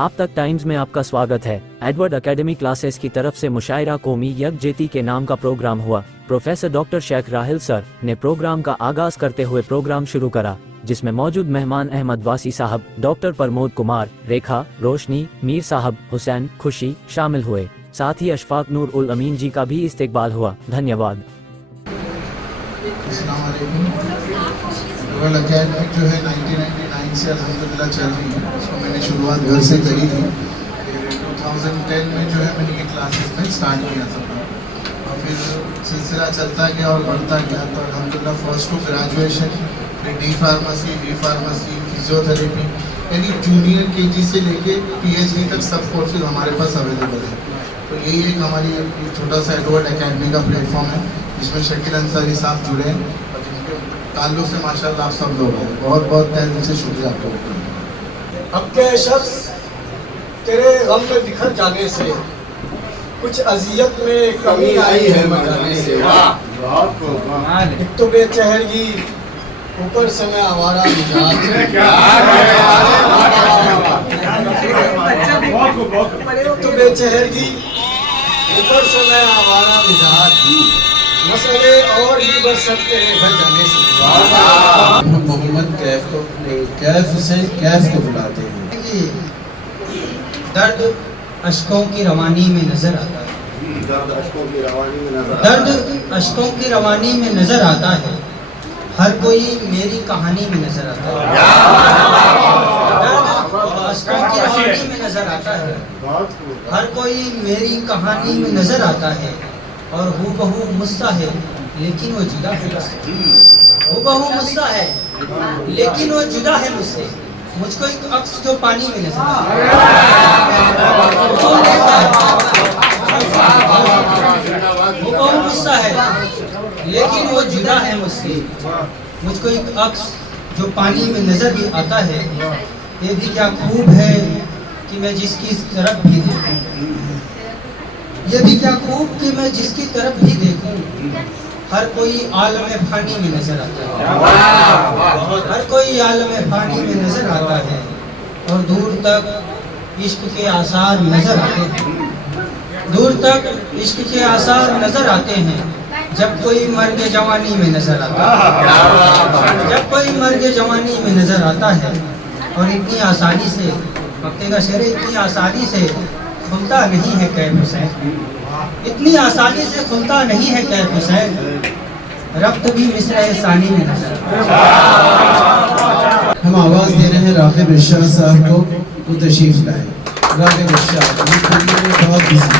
आप तक टाइम्स में आपका स्वागत है। एडवर्ड एकेडमी क्लासेस की तरफ से मुशायरा कौमी यकजहती के नाम का प्रोग्राम हुआ। Professor doctor Sheikh Rahil sir ने प्रोग्राम का आगाज करते हुए प्रोग्राम शुरू करा, जिसमें मौजूद मेहमान अहमद वासी साहब, डॉक्टर प्रमोद कुमार, रेखा, रोशनी, मीर साहब, हुसैन, खुशी शामिल हुए। साथ ही अशफाक नूर उल अमीन जी का भी इस्तेकबाल हुआ। धन्यवाद। वर्ल्ड एकेडमिक जो है 1999 से अल्हम्दुलिल्लाह चल रही है। उसको मैंने शुरुआत घर से करी थी। 2010 में जो है मैंने ये क्लासेस में स्टार्ट किया था और फिर सिलसिला चलता गया और बढ़ता गया। तो अल्हम्दुलिल्लाह फर्स्ट टू ग्रेजुएशन, फिर D pharmacy, B pharmacy, physiotherapy, यानी जूनियर केजी से लेके पीएचडी तक सब कोर्सेज हमारे पास अवेलेबल है। तो यही एक हमारी छोटा सा एडवर्ड एकेडमी का प्लेटफॉर्म है, जिसमें शकील अंसारी साहब जुड़े हैं और जिनके ताल्लुक से माशाल्लाह आप सब लोग हैं। बहुत बहुत तहे दिल से शुक्रिया आपको। अब के शख्स तेरे गम में बिखर जाने से, कुछ अजियत में कमी आई है मर जाने से। एक तो बेचहरगी, ऊपर से मैं आवारा मिजाज। तो बेचहरगी, ऊपर से मैं आवारा मिजाज, मसले और भी बढ़ सकते हैं घर जाने से। मोहम्मद कैफ को कैफ से कैफ को बुलाते हैं। दर्द अश्कों की रवानी में नजर आता है। दर्द अश्कों की रवानी में नजर आता है। हर कोई मेरी कहानी में नजर आता है। दर्द अश्कों की रवानी में नजर आता है। हर कोई मेरी कहानी में नजर आता है और हूबहू मुझसा है लेकिन वो जुदा है मुझसे। हूबहू मुझसा है लेकिन वो जुदा है मुझसे। मुझको एक अक्स जो पानी में नजर आता है। हूबहू मुझसा है लेकिन वो जुदा है मुझसे। मुझको एक अक्स जो पानी में नजर भी आता है। ये भी क्या खूब है कि मैं जिसकी तरफ भी देखूं। ये भी क्या खूब कि मैं जिसकी तरफ भी देखूं। हर कोई आलम फानी में नजर आता है। हर कोई आलम फानी में नजर आता है और दूर तक इश्क के आसार नजर आते हैं। दूर तक इश्क के आसार नजर आते हैं जब कोई मर्द जवानी में नजर आता है। जब कोई मर्द जवानी में नजर आता है और इतनी आसानी से, वक्ते का शेर, इतनी आसानी से खुलता नहीं है कैफ हुसैन। इतनी आसानी से खुलता नहीं है कैफ हुसैन। रब्त भी मिस्र सानी में नजर। हम आवाज दे रहे हैं राग़िब इरशाद साहब को, वो तशरीफ लाए। राग़िब इरशाद बहुत बिजी।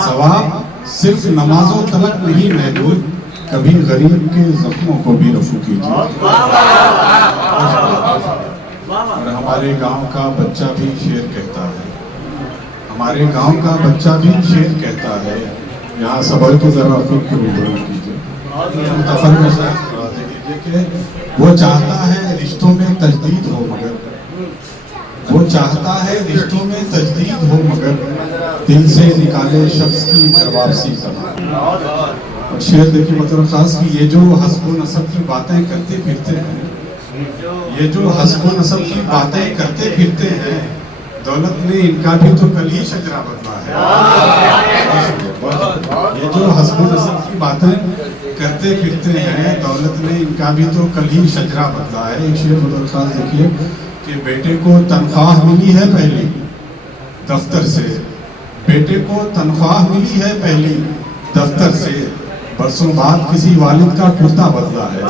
सवाब सिर्फ नमाजों तलक नहीं महदूद, कभी गरीब के जख्मों को भी रफू कीजिए। और हमारे गांव का बच्चा भी शेर कहता है, हमारे गांव का बच्चा भी शेर कहता है, यहाँ सबर के जरा खुद को रूबरू कीजिए। वो चाहता है रिश्तों में तजदीद हो मगर, वो चाहता है रिश्तों में तजदीद हो मगर दिल से निकाले शख्स की वापसी करना। और शेर देखिए मतलब खास कि ये जो हस्ब नसब की बातें करते फिरते हैं, ये जो हस्ब नसब की बातें करते फिरते हैं, दौलत ने इनका भी तो कल ही शजरा बदला है। ये जो हस्ब नसब की बातें करते फिरते हैं, दौलत ने इनका भी तो कल ही शजरा बदला है। एक शेर मतलब खास देखिए कि बेटे को तनख्वाह मिली है पहली दफ्तर से, बेटे को तनख्वाह मिली है पहली दफ्तर से, बरसों बाद किसी वालिद का कुर्ता बदला है।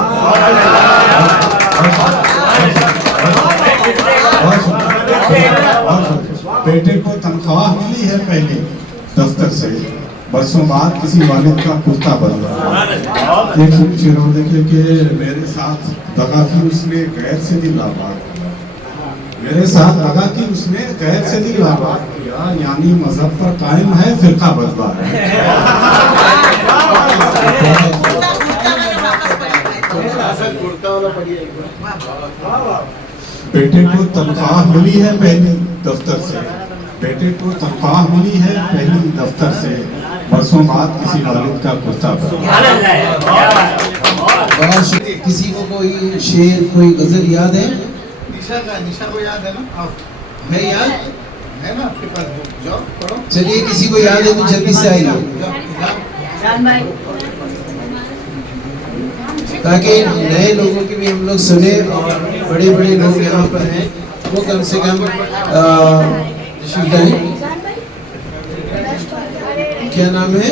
बेटे को तनख्वाह मिली है पहली दफ्तर से, बरसों बाद किसी वालिद का कुर्ता बदला। एक शेर देखिए कि मेरे साथ दगा की उसने गैर से दिल आबाद, मेरे साथ दगा की उसने गैर से दिल आबाद किया, यानी मजहब पर कायम है फिरका बदला है। बेटे को तनख्वाह मिली है पहली दफ्तर से, बेटे को तनख्वाह मिली है पहली दफ्तर से, बरसों बाद किसी वालिद का कुर्ता बदला। किसी को कोई शेर, कोई गजल याद है? निशा को याद है ना? है याद? है ना आपके पास बुक, जाओ पढ़ो। चलिए किसी को याद है तो जल्दी से आइए, ताकि नए लोगों की भी हम लोग सुने और बड़े बड़े लोग यहाँ पर हैं वो कम से कम क्या नाम है,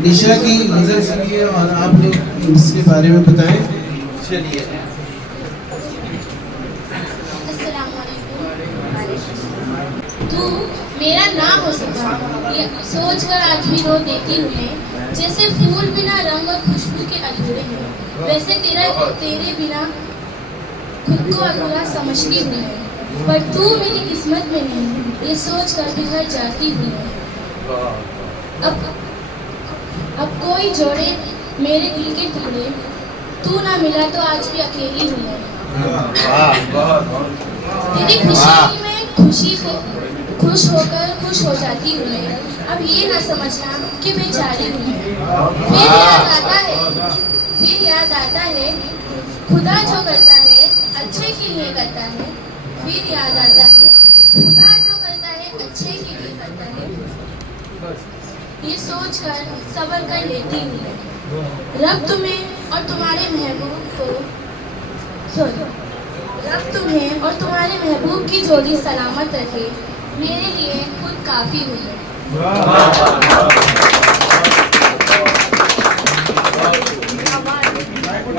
निशा की नजर सुनिए और आप लोग इसके बारे में बताएं। चलिए तू मेरा ना हो सका ये सोच कर आज भी रो देती हूँ मैं, जैसे फूल बिना रंग और खुशबू के अधूरे हैं, वैसे तेरे बिना खुद को अधूरा समझती हूँ मैं, पर तू मेरी किस्मत में नहीं ये सोच कर बिखर जाती हूँ मैं। अब कोई जोड़े मेरे दिल के टुकड़े, तू ना मिला तो आज भी अकेली हूँ मैं। तेरी खुशी में खुश होकर खुश हो जाती हूँ मैं, अब ये ना समझना कि बेचारी हूँ मैं। फिर याद आता है खुदा जो करता है अच्छे के लिए करता है, फिर याद आता है खुदा जो करता है अच्छे के लिए करता है, ये सोच कर सब्र कर लेती हूँ। रब तुम्हें और तुम्हारे महबूब की जोड़ी सलामत रखे, मेरे लिए खुद काफी हूँ।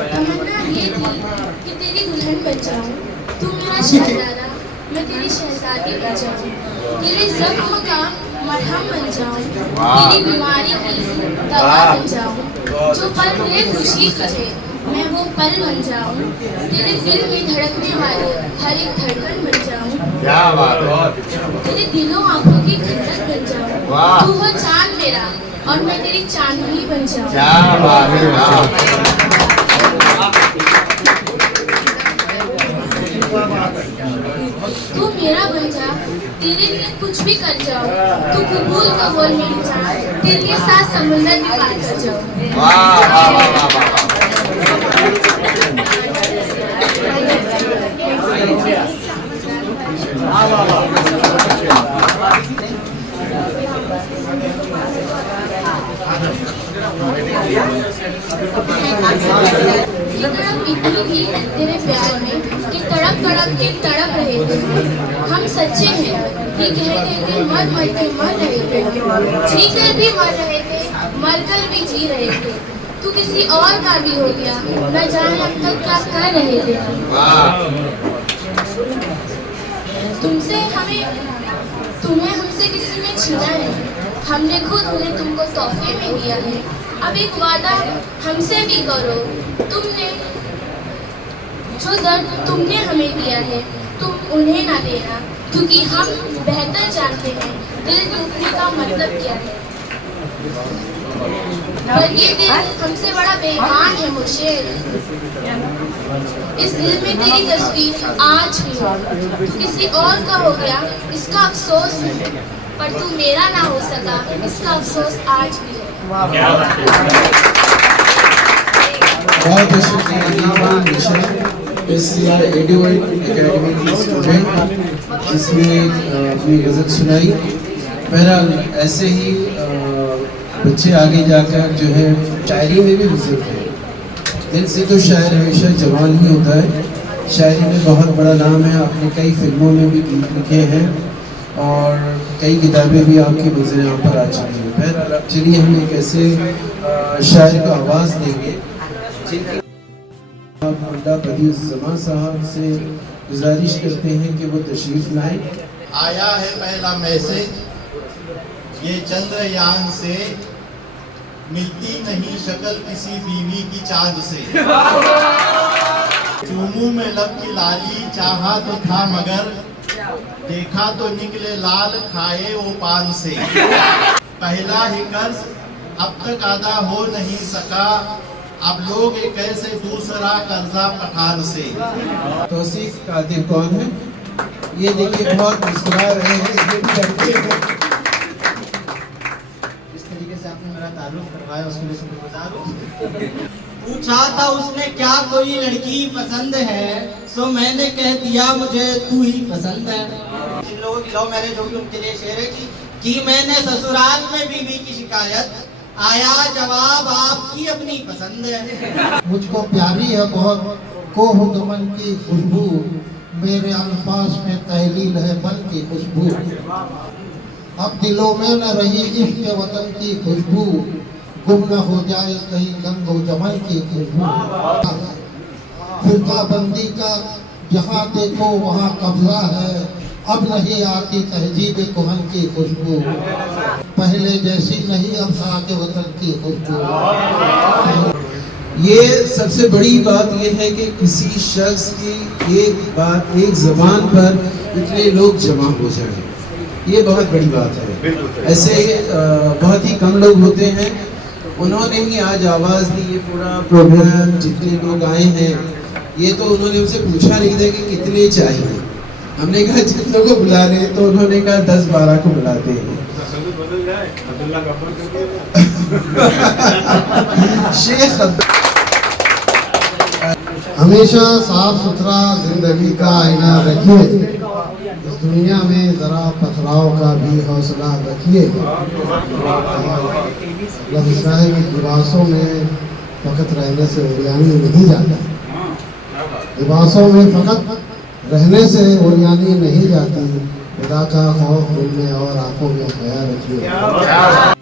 तमन्ना ये थी कि तेरी दुल्हन बन जाऊँ, तू मेरा शहजादा मैं तेरी शहजादी बन जाऊँ, तेरे जख्म का मरहम बन जाऊँ, तेरी बीमारी की दवा बन जाऊँ, जो पल मिले खुशी तुझे मैं वो पल बन जाऊँ, तेरे दिल में धड़कने वाली हर एक धड़कन बन जाऊँ, क्या बात है, तेरे दिलों आंखों की ठंडक बन जाऊँ, तू हो चांद मेरा और मैं तेरी चांदनी बन जाऊँ। क्या बात है, तू मेरा बन जा, तेरे लिए कुछ भी कर जाओ, तू कबूल का बोल मेरी जान, तेरे साथ समुंदर भी पार कर जाओ। वाह वाह वाह वाह मिट्टी भी तेरे प्यार में कि तड़प तड़प के तड़प रहे थे, हम सच्चे हैं ये कहते थे मर मर के मर रहे थे, जीकर भी मर रहे थे मरकर भी जी रहे थे, तू किसी और का भी हो गया न जाने अब तक क्या कर रहे थे। तुम्हें हमसे किसी ने छीना है, हमने खुद उन्हें तुमको तोहफे में दिया है, अब एक वादा हमसे भी करो, तुमने जो दर्द तुमने हमें दिया है तुम उन्हें ना देना, क्योंकि हम बेहतर जानते हैं दिल टूटने का मतलब क्या है, पर ये दिल हमसे बड़ा बेईमान है मुर्शिद, इस दिल में तेरी तस्वीर आज भी हो, किसी और का हो गया इसका अफसोस है, पर तू मेरा ना हो सका इसका अफसोस आज भी है। बहुत बहुत शुक्रिया निशा, SCR एकेडमी की स्टूडेंट जिसने अपनी गज़ल सुनाई। बहरहाल ऐसे ही बच्चे आगे जाकर जो है शायरी में भी बुजुर्ग हैं, दिल से तो शायर हमेशा जवान ही होता है, शायरी में बहुत बड़ा नाम है, आपने कई फिल्मों में भी गीत लिखे हैं और कई किताबें भी आपकी नज़र यहाँ पर आ चुकी हैं। बहरहाल चलिए हम एक ऐसे शायर को आवाज़ देंगे जिनकी बदियुज़्ज़मान साहब से गुजारिश करते हैं कि वो तशरीफ़ लाएं। आया है पहला मैसेज ये चंद्रयान से, मिलती नहीं शक्ल किसी बीवी की चांद से, चूमू में लब की लाली चाहा तो था मगर देखा तो निकले लाल खाए वो पान से, पहला ही कर्ज अब तक अदा हो नहीं सका, अब लोग एक ऐसे दूसरा कर्जा पठान से। तौसीफ कादिर कौन है? ये देखिए बहुत मुस्कुरा रहे हैं, ये भी लड़के हैं। इस तरीके से आपने मेरा ताल्लुक करवाया उसके लिए शुक्रगुजार हूं। पूछा था उसने क्या कोई लड़की पसंद है, सो मैंने कह दिया मुझे तू ही पसंद है। जिन लोगों की लव मैरिज होगी उनके लिए शेर है कि मैंने ससुराल में बीवी की शिकायत, आया जवाब आपकी अपनी पसंद है। मुझको प्यारी है बहुत कोह दमन की खुशबू, मेरे अल्फाज में तहलील है बन की खुशबू। अब दिलों में न रही इश्क वतन की खुशबू, गुम न हो जाए कहीं गंगो जमन की खुशबू। फिरका बंदी का जहाँ देखो वहाँ कब्जा है, अब नहीं आती तहजीब कुहन की खुशबू, पहले जैसी नहीं अब साके वतन की खुशबू। ये सबसे बड़ी बात ये है कि किसी शख्स की एक बात एक ज़बान पर इतने लोग जमा हो जाएं, ये बहुत बड़ी बात है। ऐसे बहुत ही कम लोग होते हैं। उन्होंने ही आज आवाज़ दी, ये पूरा प्रोग्राम जितने लोग आए हैं, ये तो उन्होंने उनसे पूछा नहीं था कि कितने चाहिए। हमने कहा जितनों को बुला रहे हैं, तो उन्होंने कहा 10-12 को बुलाते हैं। शेख हमेशा साफ सुथरा जिंदगी का आईना रखिए, इस दुनिया में जरा पथराव का भी हौसला रखिए। लफ्ज़ है कि लिबासों में फकत रहने से उरियानी नहीं जाता, लिबासों में फकत रहने से उरियानी नहीं जाती। खुदा का खौफ दिल में और आंखों में हया रखिए।